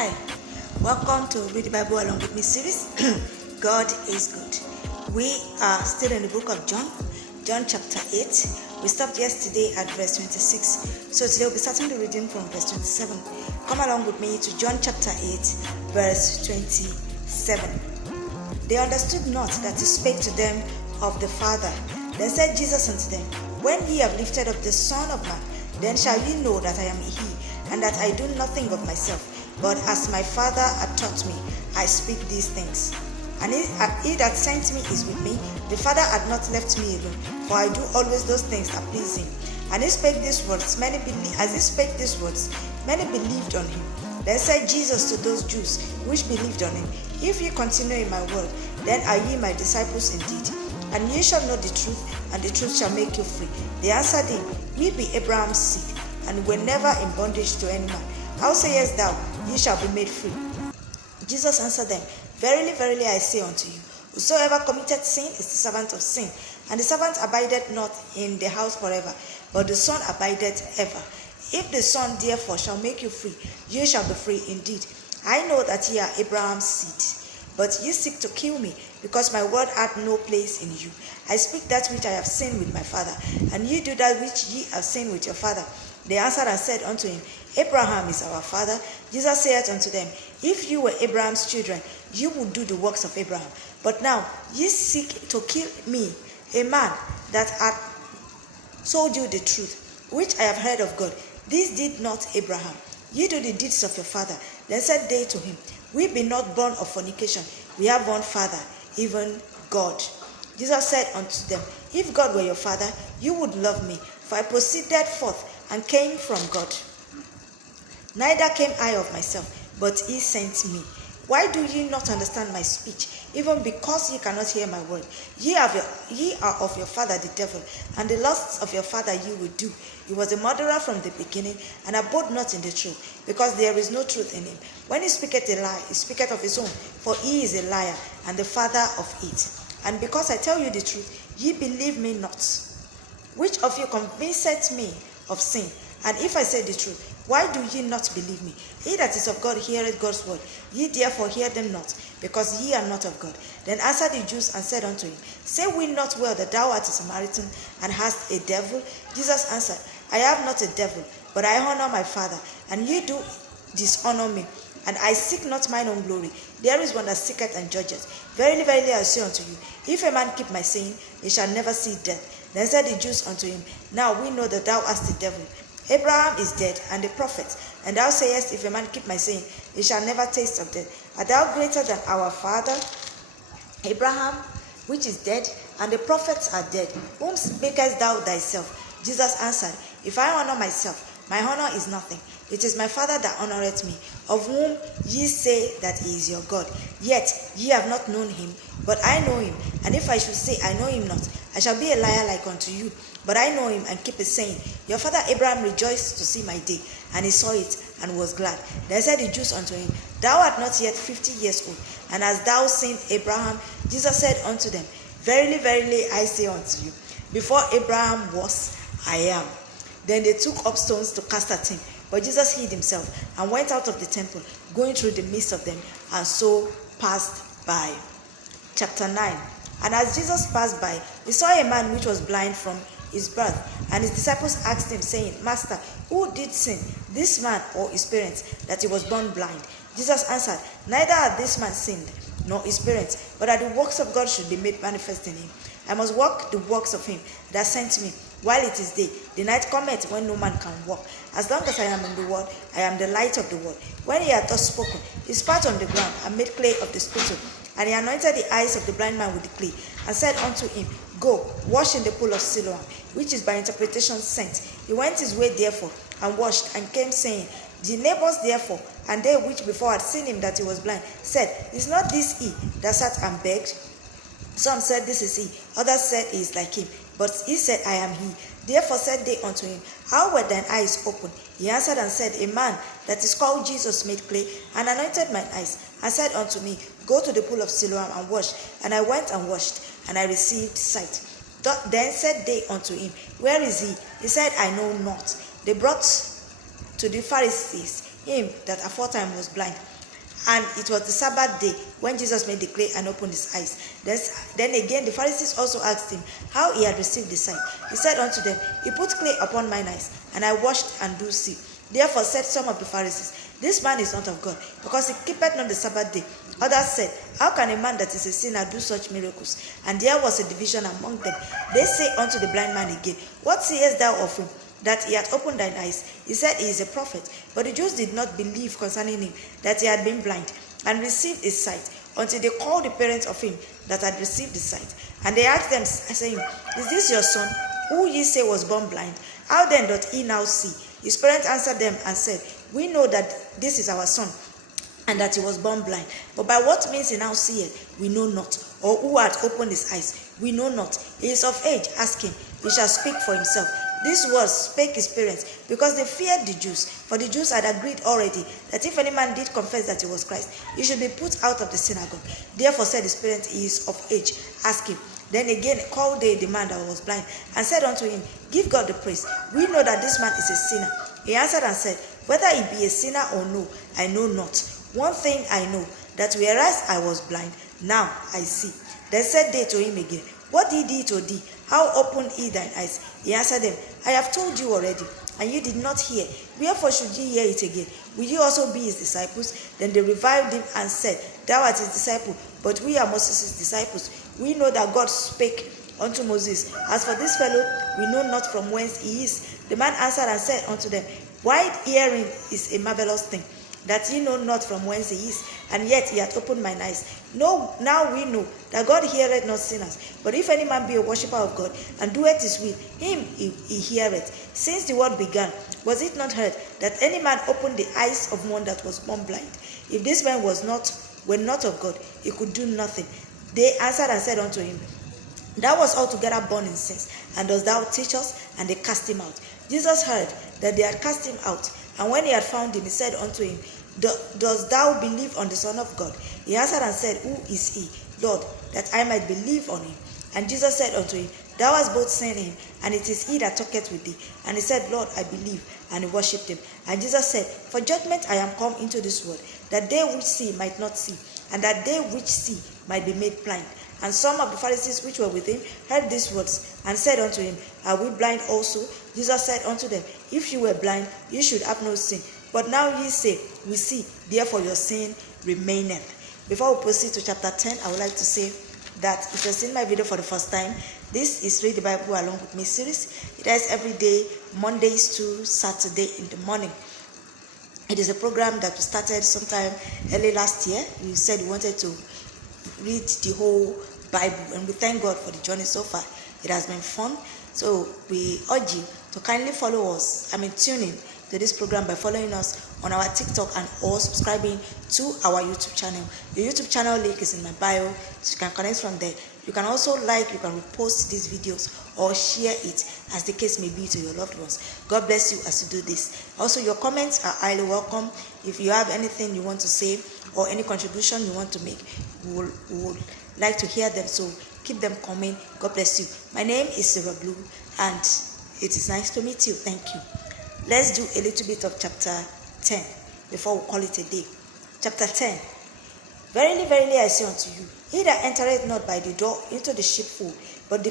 Hi, welcome to Read the Bible Along with Me series. God is good. We are still in the book of John chapter 8. We stopped yesterday at verse 26. So today we'll be starting the reading from verse 27. Come along with me to John chapter 8, verse 27. They understood not that he spake to them of the Father. Then said Jesus unto them, When ye have lifted up the Son of Man, then shall ye know that I am he, and that I do nothing of myself, but as my Father hath taught me, I speak these things. And he that sent me is with me. The Father hath not left me alone, for I do always those things that please him. And he spake these words, many believed on him. Then said Jesus to those Jews which believed on him, If ye continue in my word, then are ye my disciples indeed. And ye shall know the truth, and the truth shall make you free. They answered him, We be Abraham's seed, and were never in bondage to any man. How sayest thou, ye shall be made free? Jesus answered them, Verily, verily, I say unto you, whosoever committeth sin is the servant of sin. And the servant abideth not in the house forever, but the Son abideth ever. If the Son therefore shall make you free, ye shall be free indeed. I know that ye are Abraham's seed, but ye seek to kill me, because my word hath no place in you. I speak that which I have seen with my father, and ye do that which ye have seen with your father. They answered and said unto him, Abraham is our father. Jesus saith unto them, If you were Abraham's children, you would do the works of Abraham. But now ye seek to kill me, a man that hath told you the truth, which I have heard of God. This did not Abraham. Ye do the deeds of your father. Then said they to him, We be not born of fornication. We have one Father, even God. Jesus said unto them, If God were your Father, you would love me, for I proceeded forth and came from God. Neither came I of myself, but he sent me. Why do ye not understand my speech? Even because ye cannot hear my word. Ye are of your father the devil, and the lusts of your father ye will do. He was a murderer from the beginning, and abode not in the truth, because there is no truth in him. When he speaketh a lie, he speaketh of his own, for he is a liar, and the father of it. And because I tell you the truth, ye believe me not. Which of you convinceth me of sin? And if I say the truth, why do ye not believe me? He that is of God heareth God's word. Ye therefore hear them not, because ye are not of God. Then answered the Jews and said unto him, Say we not well that thou art a Samaritan, and hast a devil? Jesus answered, I have not a devil, but I honor my Father, and ye do dishonor me. And I seek not mine own glory. There is one that seeketh and judgeth. Verily, verily, I say unto you, if a man keep my saying, he shall never see death. Then said the Jews unto him, Now we know that thou hast a devil. Abraham is dead, and the prophets, and thou sayest, If a man keep my saying, he shall never taste of death. Art thou greater than our father Abraham, which is dead, and the prophets are dead? Whom speakest thou thyself? Jesus answered, If I honor myself, my honor is nothing. It is my Father that honoreth me, of whom ye say that he is your God. Yet ye have not known him, but I know him. And if I should say I know him not, I shall be a liar like unto you. But I know him, and keep his saying. Your father Abraham rejoiced to see my day, and he saw it, and was glad. Then said the Jews unto him, Thou art not yet 50 years old, and hast thou seen Abraham? Jesus said unto them, Verily, verily, I say unto you, before Abraham was, I am. Then they took up stones to cast at him. But Jesus hid himself, and went out of the temple, going through the midst of them, and so passed by. Chapter 9. And as Jesus passed by, he saw a man which was blind from his birth. And his disciples asked him, saying, Master, who did sin, this man or his parents, that he was born blind? Jesus answered, Neither hath this man sinned, nor his parents, but that the works of God should be made manifest in him. I must work the works of him that sent me, while it is day. The night cometh when no man can walk. As long as I am in the world, I am the light of the world. When he had thus spoken, he spat on the ground, and made clay of the spittle. And he anointed the eyes of the blind man with the clay, and said unto him, Go, wash in the pool of Siloam, which is by interpretation sent. He went his way therefore, and washed, and came, saying, The neighbors therefore, and they which before had seen him that he was blind, said, Is not this he that sat and begged? Some said, This is he. Others said, He is like him. But he said, I am he. Therefore said they unto him, How were thine eyes opened? He answered and said, A man that is called Jesus made clay, and anointed mine eyes, and said unto me, Go to the pool of Siloam and wash. And I went and washed, and I received sight. Then said they unto him, Where is he? He said, I know not. They brought to the Pharisees him that aforetime was blind. And it was the Sabbath day when Jesus made the clay and opened his eyes. Then again the Pharisees also asked him how he had received the sight. He said unto them, He put clay upon mine eyes, and I washed and do see. Therefore said some of the Pharisees, This man is not of God, because he keepeth not the Sabbath day. Others said, How can a man that is a sinner do such miracles? And there was a division among them. They say unto the blind man again, What sayest thou of him, that he had opened thine eyes? He said, He is a prophet. But the Jews did not believe concerning him, that he had been blind, and received his sight, until they called the parents of him that had received his sight. And they asked them, saying, Is this your son, who ye say was born blind? How then doth he now see? His parents answered them and said, We know that this is our son, and that he was born blind. But by what means he now seeth, we know not. Or who hath opened his eyes, we know not. He is of age, ask him, he shall speak for himself. These words spake his parents, because they feared the Jews. For the Jews had agreed already that if any man did confess that he was Christ, he should be put out of the synagogue. Therefore said his parents, He is of age, ask him. Then again called they the man that was blind, and said unto him, Give God the praise. We know that this man is a sinner. He answered and said, Whether he be a sinner or no, I know not. One thing I know, that whereas I was blind, now I see. Then said they to him again, What did he to thee? How opened he thine eyes? He answered them, I have told you already, and you did not hear. Wherefore should ye hear it again? Will you also be his disciples? Then they reviled him and said, Thou art his disciple, but we are Moses' disciples. We know that God spake unto Moses. As for this fellow, we know not from whence he is. The man answered and said unto them, Wide hearing is a marvelous thing, that ye know not from whence he is, and yet he hath opened mine eyes. No, now we know that God heareth not sinners. But if any man be a worshipper of God, and doeth his will, him he heareth. Since the world began, was it not heard that any man opened the eyes of one that was born blind? If this man were not of God, he could do nothing. They answered and said unto him, Thou wast altogether born in sins, and dost thou teach us? And they cast him out. Jesus heard that they had cast him out, and when he had found him, he said unto him, Dost thou believe on the Son of God? He answered and said, Who is he, Lord, that I might believe on him? And Jesus said unto him, Thou hast both seen him, and it is he that talketh with thee. And he said, Lord, I believe. And he worshipped him. And Jesus said, For judgment I am come into this world, that they which see might not see, and that they which see might be made blind. And some of the Pharisees which were with him heard these words, and said unto him, Are we blind also? Jesus said unto them, If you were blind, you should have no sin. But now ye say, We see, therefore your sin remaineth. Before we proceed to chapter 10, I would like to say that if you're seeing my video for the first time, this is Read the Bible Along with Me series. It is every day, Mondays to Saturday in the morning. It is a program that we started sometime early last year. We said we wanted to read the whole Bible, and we thank God for the journey so far. It has been fun. So we urge you to kindly follow us. Tune in to this program by following us on our TikTok and or subscribing to our YouTube channel. The YouTube channel link is in my bio, so you can connect from there. You can also you can repost these videos or share it as the case may be to your loved ones. God bless you as you do this. Also, your comments are highly welcome. If you have anything you want to say or any contribution you want to make, we would like to hear them. So keep them coming. God bless you. My name is Sarah Blue, and it is nice to meet you. Thank you. Let's do a little bit of chapter 10 before we call it a day. Chapter 10. Verily, verily, I say unto you, he that entereth not by the door into the sheepfold, but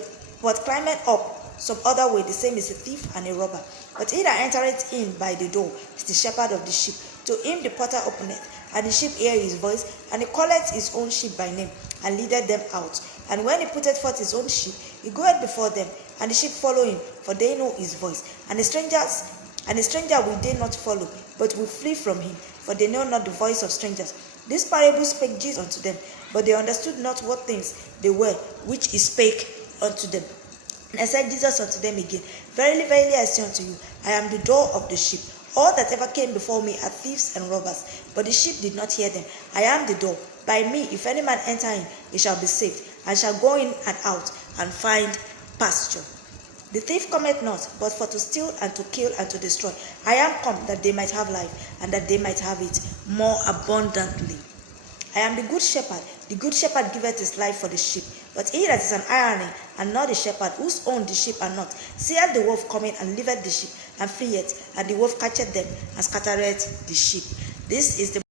climbeth up some other way, the same is a thief and a robber. But he that entereth in by the door is the shepherd of the sheep. To him the porter openeth, and the sheep hear his voice, and he calleth his own sheep by name, and leadeth them out. And when he putteth forth his own sheep, he goeth before them, and the sheep follow him, for they know his voice. And the stranger will they not follow, but will flee from him, for they know not the voice of strangers. This parable spake Jesus unto them, but they understood not what things they were which he spake unto them. And said Jesus unto them again, Verily, verily, I say unto you, I am the door of the sheep. All that ever came before me are thieves and robbers, but the sheep did not hear them. I am the door. By me, if any man enter in, he shall be saved, and shall go in and out, and find pasture. The thief cometh not, but for to steal and to kill and to destroy. I am come that they might have life, and that they might have it more abundantly. I am the good shepherd. The good shepherd giveth his life for the sheep. But he that is an hireling, and not a shepherd, whose own the sheep are not, seeth the wolf coming, and leaveth the sheep, and fleeth, and the wolf catcheth them, and scattereth the sheep. This is the